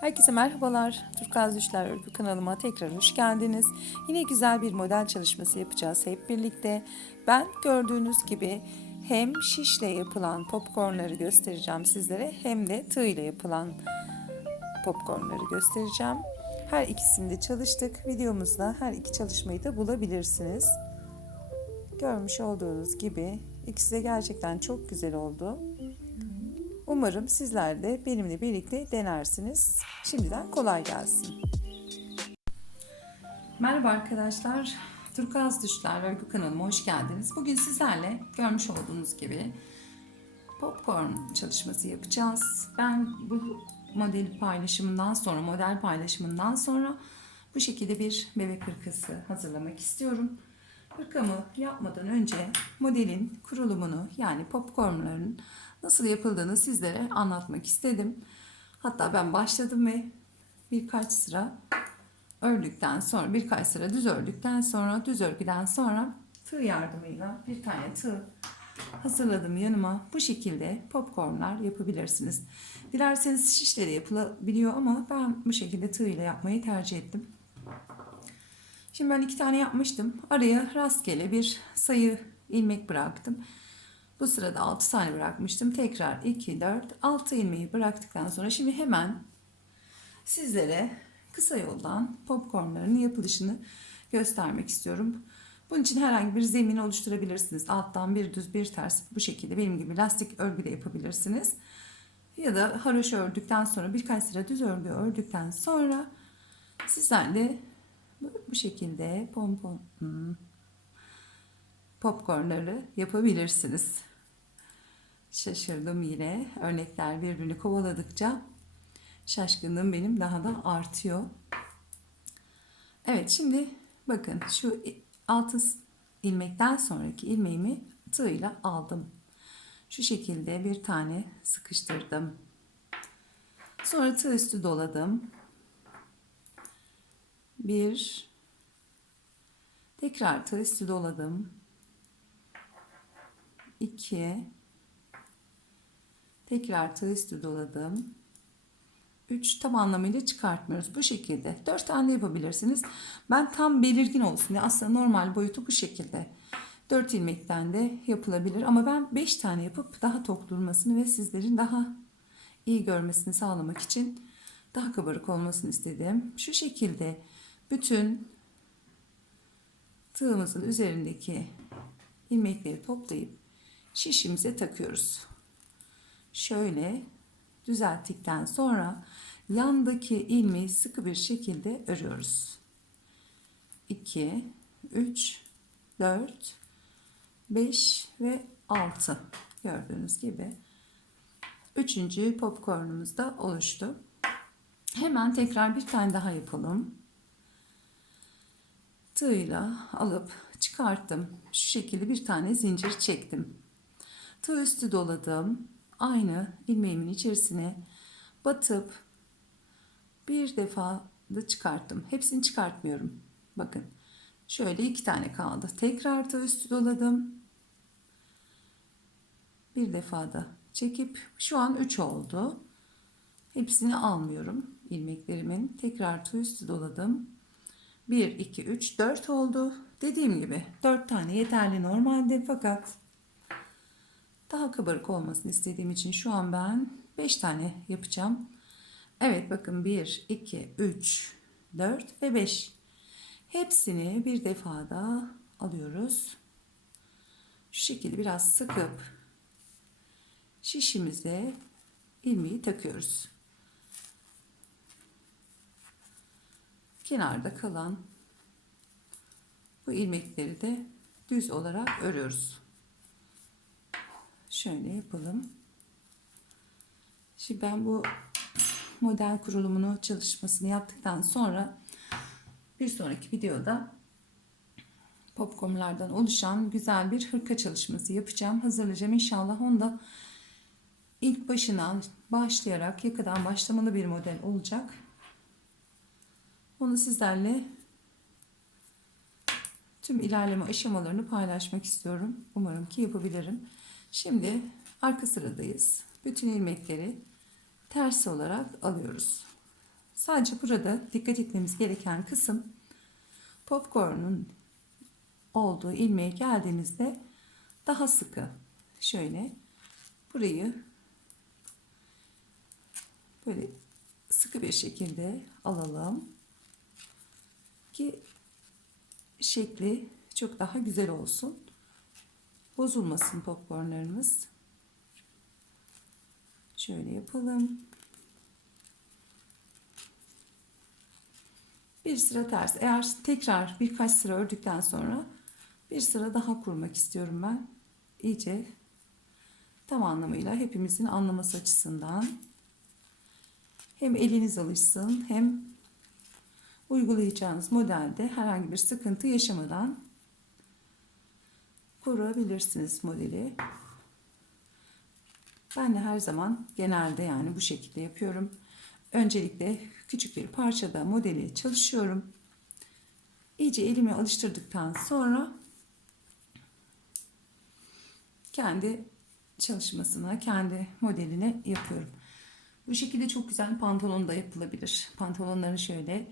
Herkese merhabalar. Turkaz Düşler Örgü kanalıma tekrar hoş geldiniz. Yine güzel bir model çalışması yapacağız hep birlikte. Ben gördüğünüz gibi hem şişle yapılan popcornları göstereceğim sizlere hem de tığ ile yapılan popcornları göstereceğim. Her ikisinde çalıştık. Videomuzda her iki çalışmayı da bulabilirsiniz. Görmüş olduğunuz gibi ikisi de gerçekten çok güzel oldu. Umarım sizler de benimle birlikte denersiniz. Şimdiden kolay gelsin. Merhaba arkadaşlar. Turkuaz Düşler Örgü kanalıma hoş geldiniz. Bugün sizlerle görmüş olduğunuz gibi popcorn çalışması yapacağız. Ben bu model paylaşımından sonra, model paylaşımından sonra bu şekilde bir bebek hırkası hazırlamak istiyorum. Hırkamı yapmadan önce modelin kurulumunu yani popcornların nasıl yapıldığını sizlere anlatmak istedim. Hatta ben başladım ve birkaç sıra ördükten sonra birkaç sıra düz ördükten sonra düz örgüden sonra tığ yardımıyla bir tane tığ hazırladım yanıma. Bu şekilde popcornlar yapabilirsiniz. Dilerseniz şişle de yapılabiliyor ama ben bu şekilde tığ ile yapmayı tercih ettim. Şimdi ben iki tane yapmıştım. Araya rastgele bir sayı ilmek bıraktım. Bu sırada 6 tane bırakmıştım. Tekrar 2, 4, 6 ilmeği bıraktıktan sonra şimdi hemen sizlere kısa yoldan popcornların yapılışını göstermek istiyorum. Bunun için herhangi bir zemin oluşturabilirsiniz. Alttan bir düz bir ters bu şekilde benim gibi lastik örgü de yapabilirsiniz. Ya da haroşa ördükten sonra birkaç sıra düz örgü ördükten sonra sizler de bu şekilde pompon hmm, popcornları yapabilirsiniz. Şaşırdım yine. Örnekler birbirini kovaladıkça şaşkınlığım benim daha da artıyor. Evet şimdi bakın şu altı ilmekten sonraki ilmeğimi tığ aldım. Şu şekilde bir tane sıkıştırdım. Sonra tığ üstü doladım. Bir tekrar tığ üstü doladım. 2 tekrar tığ doladım. 3 tam anlamıyla çıkartmıyoruz. Bu şekilde 4 tane yapabilirsiniz. Ben tam belirgin olsun diye aslında normal boyutu bu şekilde. 4 ilmekten de yapılabilir ama ben 5 tane yapıp daha tok durmasını ve sizlerin daha iyi görmesini sağlamak için daha kabarık olmasını istedim. Şu şekilde bütün tığımızın üzerindeki ilmekleri toplayıp şişimize takıyoruz. Şöyle düzelttikten sonra yandaki ilmeği sıkı bir şekilde örüyoruz. 2 3 4 5 ve 6 gördüğünüz gibi üçüncü popcornumuz da oluştu. Hemen tekrar bir tane daha yapalım. Tığla alıp çıkarttım. Şu şekilde bir tane zincir çektim. Tığ üstü doladım. Aynı ilmeğimin içerisine batıp bir defa da çıkarttım. Hepsini çıkartmıyorum. Bakın. Şöyle iki tane kaldı. Tekrar tığ üstü doladım. Bir defa da çekip şu an 3 oldu. Hepsini almıyorum ilmeklerimin. Tekrar tığ üstü doladım. 1, 2, 3, 4 oldu. Dediğim gibi 4 tane yeterli normalde fakat daha kabarık olmasını istediğim için şu an ben 5 tane yapacağım. Evet bakın 1, 2, 3, 4 ve 5. Hepsini bir defada alıyoruz. Şu şekilde biraz sıkıp şişimize ilmeği takıyoruz. Kenarda kalan bu ilmekleri de düz olarak örüyoruz. Şöyle yapalım. Şimdi ben bu model kurulumunu çalışmasını yaptıktan sonra bir sonraki videoda popcornlardan oluşan güzel bir hırka çalışması yapacağım. Hazırlayacağım inşallah. Onda ilk başından başlayarak yakadan başlamalı bir model olacak. Onu sizlerle tüm ilerleme aşamalarını paylaşmak istiyorum. Umarım ki yapabilirim. Şimdi arka sıradayız. Bütün ilmekleri ters olarak alıyoruz. Sadece burada dikkat etmemiz gereken kısım popcorn'un olduğu ilmeğe geldiğimizde daha sıkı. Şöyle burayı böyle sıkı bir şekilde alalım ki şekli çok daha güzel olsun. Bozulmasın popcornlarımız. Şöyle yapalım. Bir sıra ters. Eğer tekrar birkaç sıra ördükten sonra bir sıra daha kurmak istiyorum ben. İyice tam anlamıyla hepimizin anlaması açısından hem eliniz alışsın hem uygulayacağınız modelde herhangi bir sıkıntı yaşamadan kurabilirsiniz modeli. Ben de her zaman genelde yani bu şekilde yapıyorum. Öncelikle küçük bir parçada modeli çalışıyorum. İyice elimi alıştırdıktan sonra kendi çalışmasına, kendi modeline yapıyorum. Bu şekilde çok güzel pantolon da yapılabilir. Pantolonları şöyle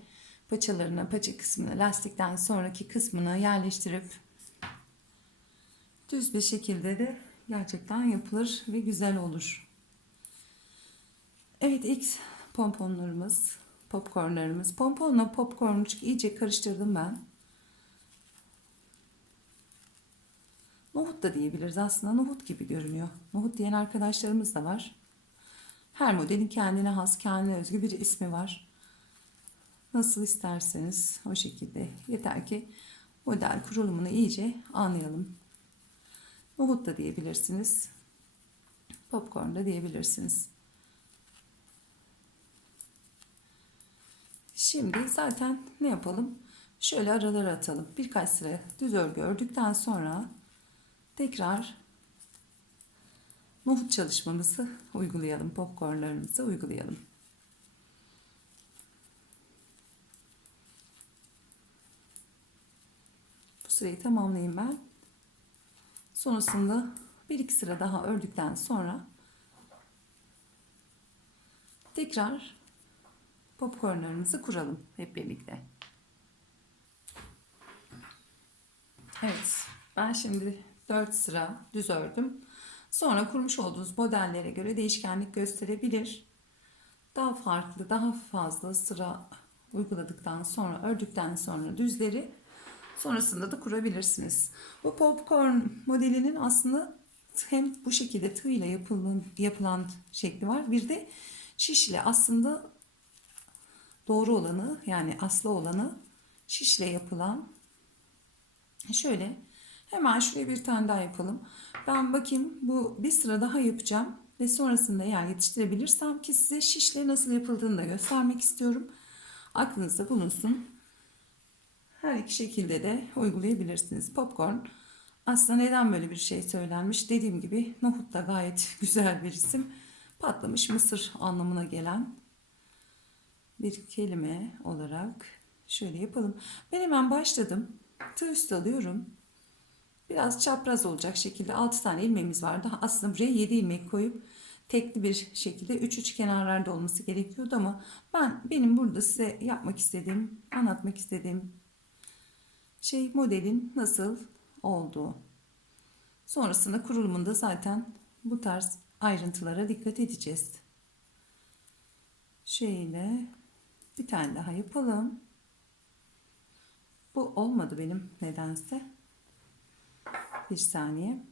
paçalarına, paça kısmına, lastikten sonraki kısmına yerleştirip düz bir şekilde de gerçekten yapılır ve güzel olur. Evet ilk pomponlarımız, popcornlarımız. Pomponla popcornu iyice karıştırdım ben. Nohut da diyebiliriz. Aslında nohut gibi görünüyor. Nohut diyen arkadaşlarımız da var. Her modelin kendine has, kendine özgü bir ismi var. Nasıl isterseniz o şekilde. Yeter ki model kurulumunu iyice anlayalım. Nohut da diyebilirsiniz. Popcorn da diyebilirsiniz. Şimdi zaten ne yapalım? Şöyle aralara atalım. Birkaç sıra düz örgü ördükten sonra tekrar nohut çalışmamızı uygulayalım. Popcornlarımızı uygulayalım. Bu sırayı tamamlayayım ben. Sonrasında bir iki sıra daha ördükten sonra tekrar popcornlarımızı kuralım hep birlikte. Evet, ben şimdi 4 sıra düz ördüm. Sonra kurmuş olduğunuz modellere göre değişkenlik gösterebilir. Daha farklı, daha fazla sıra uyguladıktan sonra, ördükten sonra düzleri sonrasında da kurabilirsiniz. Bu popcorn modelinin aslında hem bu şekilde tığ ile yapılan, yapılan şekli var. Bir de şişle aslında doğru olanı yani aslı olanı şişle yapılan şöyle hemen şuraya bir tane daha yapalım. Ben bakayım bu bir sıra daha yapacağım ve sonrasında eğer yetiştirebilirsem ki size şişle nasıl yapıldığını da göstermek istiyorum. Aklınızda bulunsun. Her iki şekilde de uygulayabilirsiniz. Popcorn aslında neden böyle bir şey söylenmiş? Dediğim gibi nohut da gayet güzel bir isim. Patlamış mısır anlamına gelen bir kelime olarak şöyle yapalım. Ben hemen başladım. Tığ üstü alıyorum. Biraz çapraz olacak şekilde 6 tane ilmeğimiz vardı. Aslında buraya 7 ilmek koyup tekli bir şekilde 3 3 kenarlarda olması gerekiyordu ama ben benim burada size yapmak istediğim, anlatmak istediğim şey modelin nasıl olduğu. Sonrasında kurulumunda zaten bu tarz ayrıntılara dikkat edeceğiz. Şöyle bir tane daha yapalım. Bu olmadı benim nedense. Bir saniye.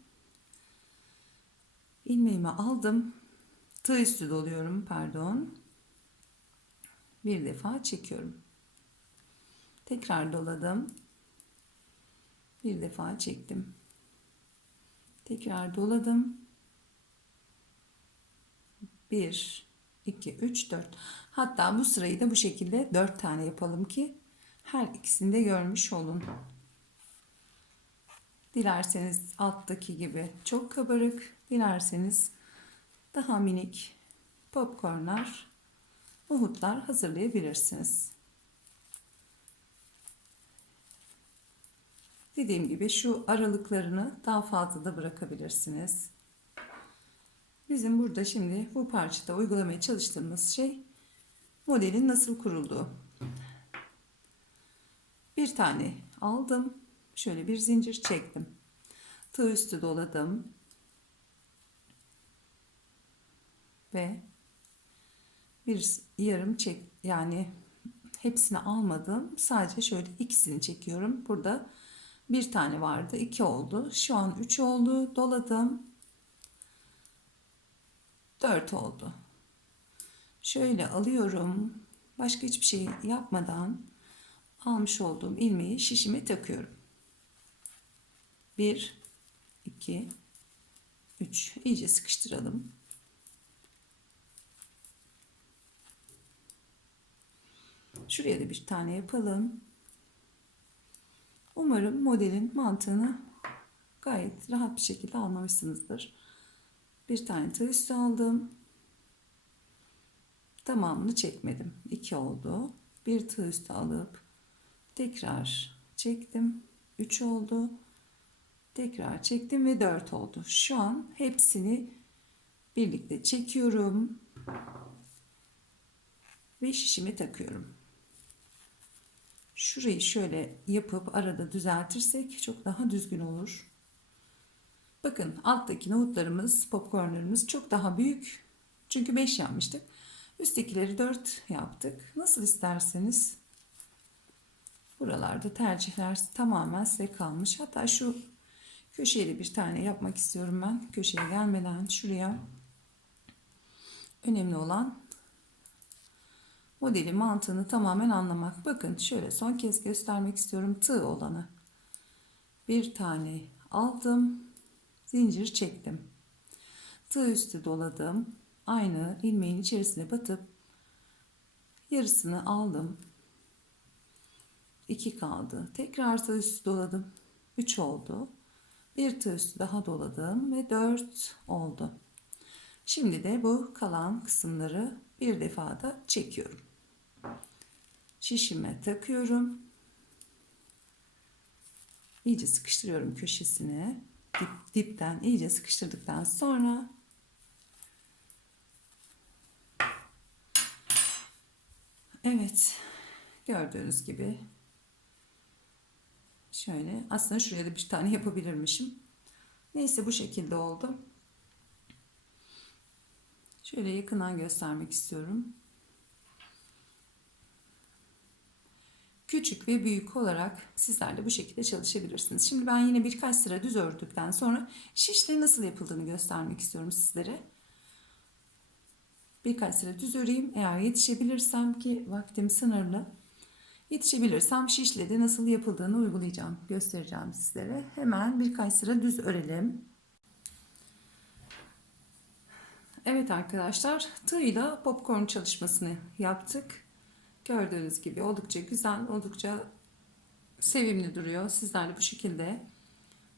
İlmeğimi aldım. Tığ üstü doluyorum pardon. Bir defa çekiyorum. Tekrar doladım. Bir defa çektim. Tekrar doladım. 1 2 3 4. Hatta bu sırayı da bu şekilde 4 tane yapalım ki her ikisini de görmüş olun. Dilerseniz alttaki gibi çok kabarık, dilerseniz daha minik popcornlar, nohutlar hazırlayabilirsiniz. Dediğim gibi şu aralıklarını daha fazla da bırakabilirsiniz. Bizim burada şimdi bu parçada uygulamaya çalıştığımız şey modelin nasıl kurulduğu. Bir tane aldım. Şöyle bir zincir çektim. Tığ üstü doladım. Ve bir yarım çek yani hepsini almadım. Sadece şöyle ikisini çekiyorum. Burada bir tane vardı. iki oldu. Şu an üç oldu. Doladım. Dört oldu. Şöyle alıyorum. Başka hiçbir şey yapmadan almış olduğum ilmeği şişime takıyorum. 1 2 3 iyice sıkıştıralım. Şuraya da bir tane yapalım. Umarım modelin mantığını gayet rahat bir şekilde anlamışsınızdır. Bir tane tığ aldım. Tamamını çekmedim. 2 oldu. Bir tığ üstü alıp tekrar çektim. 3 oldu. Tekrar çektim ve 4 oldu. Şu an hepsini birlikte çekiyorum. Ve şişime takıyorum. Şurayı şöyle yapıp arada düzeltirsek çok daha düzgün olur. Bakın alttaki nohutlarımız, popcornlarımız çok daha büyük. Çünkü 5 yapmıştık. Üsttekileri 4 yaptık. Nasıl isterseniz. Buralarda tercihler tamamen size kalmış. Hatta şu köşeye de bir tane yapmak istiyorum ben. Köşeye gelmeden şuraya. Önemli olan modelin mantığını tamamen anlamak. Bakın şöyle son kez göstermek istiyorum. Tığ olanı. Bir tane aldım. Zincir çektim. Tığ üstü doladım. Aynı ilmeğin içerisine batıp yarısını aldım. 2 kaldı. Tekrar tığ üstü doladım. 3 oldu. Bir tığ üstü daha doladım ve 4 oldu. Şimdi de bu kalan kısımları bir defa da çekiyorum. Şişime takıyorum. İyice sıkıştırıyorum köşesine. Dip, dipten iyice sıkıştırdıktan sonra Evet. Gördüğünüz gibi şöyle aslında şuraya da bir tane yapabilirmişim. Neyse bu şekilde oldu. Şöyle yakından göstermek istiyorum. Küçük ve büyük olarak sizler de bu şekilde çalışabilirsiniz. Şimdi ben yine birkaç sıra düz ördükten sonra şişle nasıl yapıldığını göstermek istiyorum sizlere. Birkaç sıra düz öreyim. Eğer yetişebilirsem ki vaktim sınırlı. Yetişebilirsem şişle de nasıl yapıldığını uygulayacağım. Göstereceğim sizlere. Hemen birkaç sıra düz örelim. Evet arkadaşlar tığla popcorn çalışmasını yaptık. Gördüğünüz gibi oldukça güzel, oldukça sevimli duruyor. Sizler de bu şekilde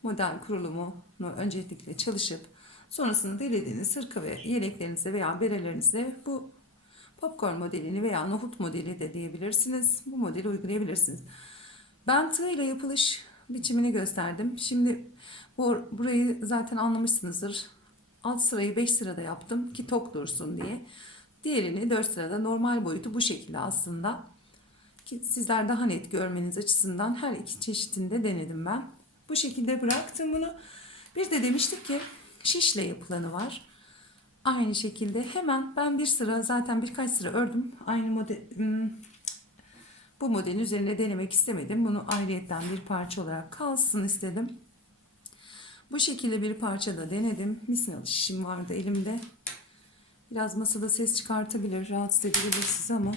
model kurulumunu öncelikle çalışıp sonrasında dilediğiniz hırka ve yeleklerinize veya berelerinizde bu popcorn modelini veya nohut modeli de diyebilirsiniz. Bu modeli uygulayabilirsiniz. Ben tığ ile yapılış biçimini gösterdim. Şimdi bu, burayı zaten anlamışsınızdır. Alt sırayı 5 sırada yaptım ki tok dursun diye. Diğerini 4 sırada normal boyutu bu şekilde aslında. Ki sizler daha net görmeniz açısından her iki çeşitinde denedim ben. Bu şekilde bıraktım bunu. Bir de demiştik ki şişle yapılanı var. Aynı şekilde hemen ben bir sıra zaten birkaç sıra ördüm. Aynı model hmm, bu modelin üzerine denemek istemedim. Bunu ayrıyetten bir parça olarak kalsın istedim. Bu şekilde bir parça da denedim. Misinalı şişim vardı elimde. Biraz masada ses çıkartabilir, rahatsız edebilir sizi ama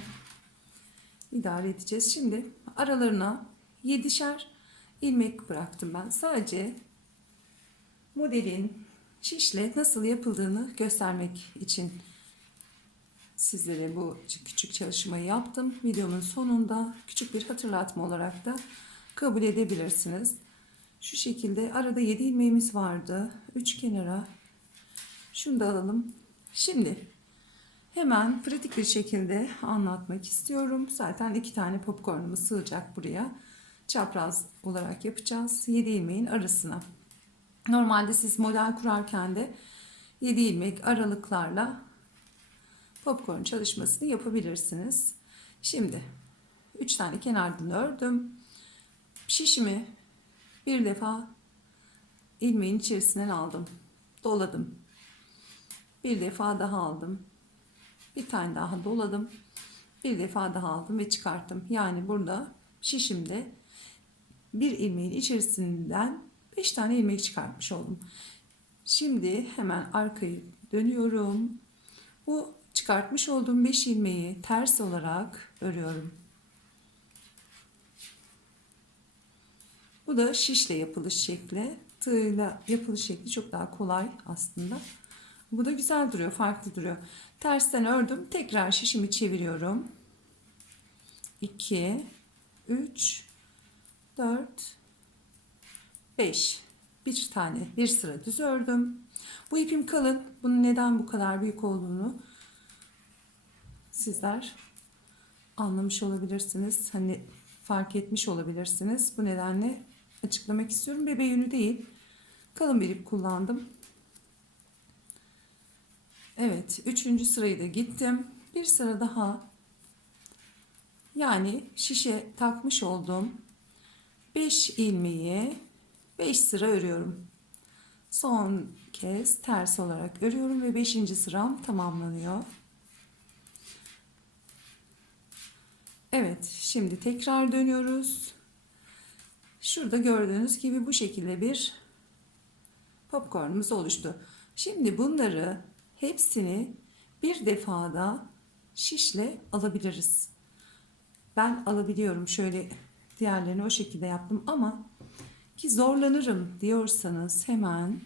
idare edeceğiz. Şimdi aralarına 7'şer ilmek bıraktım ben. Sadece modelin şişle nasıl yapıldığını göstermek için sizlere bu küçük çalışmayı yaptım. Videomun sonunda küçük bir hatırlatma olarak da kabul edebilirsiniz. Şu şekilde arada 7 ilmeğimiz vardı. 3 kenara şunu da alalım. Şimdi hemen pratik bir şekilde anlatmak istiyorum. Zaten iki tane popcornumuz sığacak buraya. Çapraz olarak yapacağız. 7 ilmeğin arasına. Normalde siz model kurarken de 7 ilmek aralıklarla popcorn çalışmasını yapabilirsiniz. Şimdi 3 tane kenardan ördüm. Şişimi bir defa ilmeğin içerisinden aldım. Doladım. Bir defa daha aldım. Bir tane daha doladım. Bir defa daha aldım ve çıkarttım. Yani burada şişimde bir ilmeğin içerisinden 5 tane ilmek çıkartmış oldum. Şimdi hemen arkayı dönüyorum. Bu çıkartmış olduğum 5 ilmeği ters olarak örüyorum. Bu da şişle yapılış şekli. Tığla yapılış şekli çok daha kolay aslında. Bu da güzel duruyor, farklı duruyor. Tersten ördüm. Tekrar şişimi çeviriyorum. 2 3 4 5 bir tane bir sıra düz ördüm. Bu ipim kalın. Bunun neden bu kadar büyük olduğunu sizler anlamış olabilirsiniz. Hani fark etmiş olabilirsiniz. Bu nedenle açıklamak istiyorum. Bebe yünü değil. Kalın bir ip kullandım. Evet. Üçüncü sırayı da gittim. Bir sıra daha yani şişe takmış olduğum 5 ilmeği 5 sıra örüyorum. Son kez ters olarak örüyorum ve 5. sıram tamamlanıyor. Evet, şimdi tekrar dönüyoruz. Şurada gördüğünüz gibi bu şekilde bir popcornumuz oluştu. Şimdi bunları hepsini bir defada şişle alabiliriz. Ben alabiliyorum şöyle diğerlerini o şekilde yaptım ama ki zorlanırım diyorsanız hemen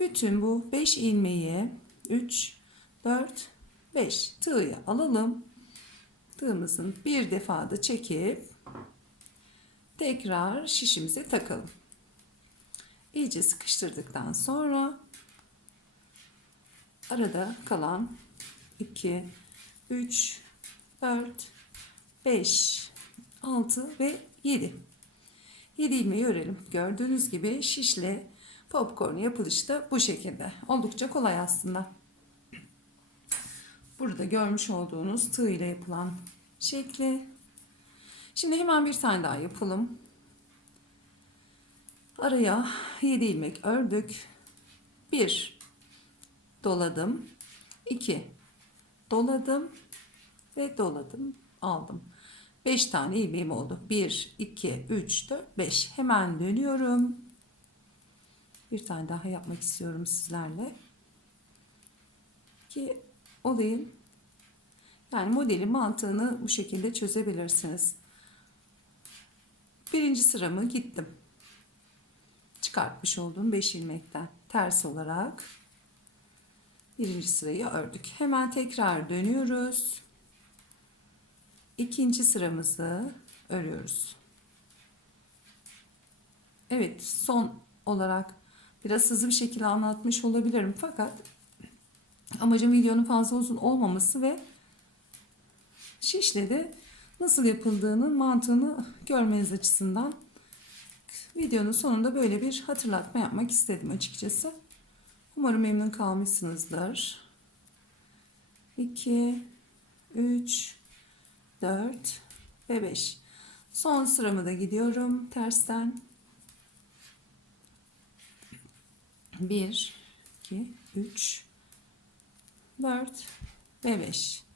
bütün bu 5 ilmeği 3 4 5 tığı alalım. Tığımızın bir defada çekip tekrar şişimize takalım. İyice sıkıştırdıktan sonra arada kalan 2 3 4 5 6 ve 7 7 ilmeği örelim. Gördüğünüz gibi şişle popcorn yapılışı da bu şekilde. Oldukça kolay aslında. Burada görmüş olduğunuz tığ ile yapılan şekli. Şimdi hemen bir tane daha yapalım. Araya 7 ilmek ördük. 1 doladım. 2 doladım ve doladım. Aldım. 5 tane ilmeğim oldu. 1, 2, 3, 4, 5. Hemen dönüyorum. Bir tane daha yapmak istiyorum sizlerle. Ki olayın yani modelin mantığını bu şekilde çözebilirsiniz. Birinci sıramı gittim. Çıkartmış olduğum 5 ilmekten ters olarak birinci sırayı ördük. Hemen tekrar dönüyoruz ikinci sıramızı örüyoruz. Evet son olarak biraz hızlı bir şekilde anlatmış olabilirim fakat amacım videonun fazla uzun olmaması ve şişle de nasıl yapıldığının mantığını görmeniz açısından videonun sonunda böyle bir hatırlatma yapmak istedim açıkçası. Umarım memnun kalmışsınızdır. 2 3 4 ve 5. Son sıramı da gidiyorum tersten. 1 2 3 4 ve 5.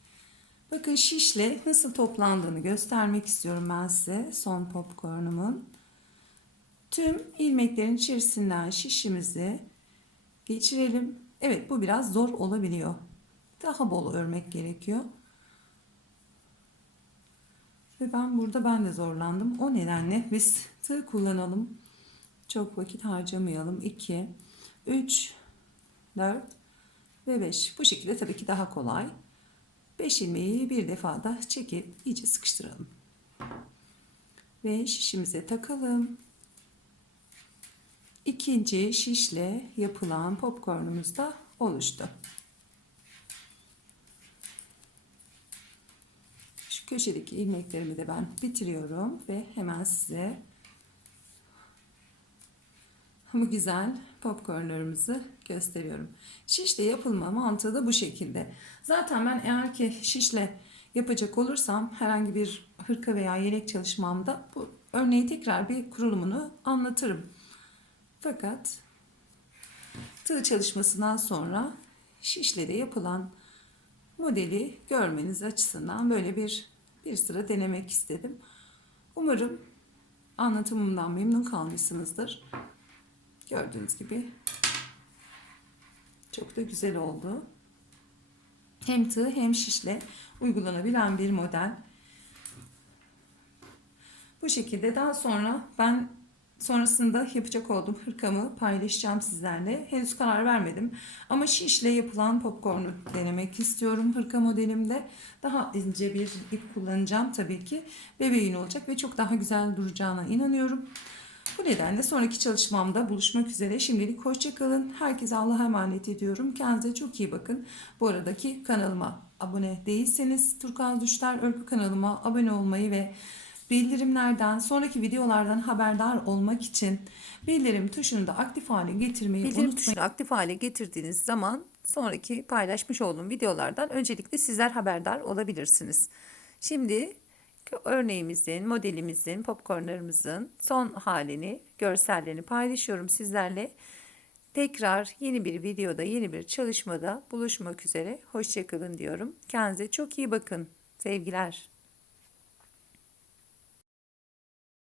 Bakın şişle nasıl toplandığını göstermek istiyorum ben size son popcornumun. Tüm ilmeklerin içerisinden şişimizi geçirelim. Evet bu biraz zor olabiliyor. Daha bol örmek gerekiyor. Ve ben burada ben de zorlandım. O nedenle biz tığ kullanalım. Çok vakit harcamayalım. 2, 3, 4 ve 5. Bu şekilde tabii ki daha kolay. 5 ilmeği bir defada çekip iyice sıkıştıralım. Ve şişimize takalım. İkinci şişle yapılan popcornumuz da oluştu. köşedeki ilmeklerimi de ben bitiriyorum ve hemen size bu güzel popcornlarımızı gösteriyorum. Şişle yapılma mantığı da bu şekilde. Zaten ben eğer ki şişle yapacak olursam herhangi bir hırka veya yelek çalışmamda bu örneği tekrar bir kurulumunu anlatırım. Fakat tığ çalışmasından sonra şişle de yapılan modeli görmeniz açısından böyle bir bir sıra denemek istedim. Umarım anlatımımdan memnun kalmışsınızdır. Gördüğünüz gibi çok da güzel oldu. Hem tığ hem şişle uygulanabilen bir model. Bu şekilde daha sonra ben sonrasında yapacak olduğum hırkamı paylaşacağım sizlerle. Henüz karar vermedim. Ama şişle yapılan popcornu denemek istiyorum hırka modelimde. Daha ince bir ip kullanacağım tabii ki. Bebeğin olacak ve çok daha güzel duracağına inanıyorum. Bu nedenle sonraki çalışmamda buluşmak üzere. Şimdilik hoşçakalın. Herkese Allah'a emanet ediyorum. Kendinize çok iyi bakın. Bu aradaki kanalıma abone değilseniz Turkuaz Düşler Örgü kanalıma abone olmayı ve bildirimlerden, sonraki videolardan haberdar olmak için bildirim tuşunu da aktif hale getirmeyi Bildirim unutmayın. tuşunu aktif hale getirdiğiniz zaman sonraki paylaşmış olduğum videolardan öncelikle sizler haberdar olabilirsiniz. Şimdi örneğimizin, modelimizin, popcornlarımızın son halini, görsellerini paylaşıyorum sizlerle. Tekrar yeni bir videoda, yeni bir çalışmada buluşmak üzere. Hoşçakalın diyorum. Kendinize çok iyi bakın. Sevgiler.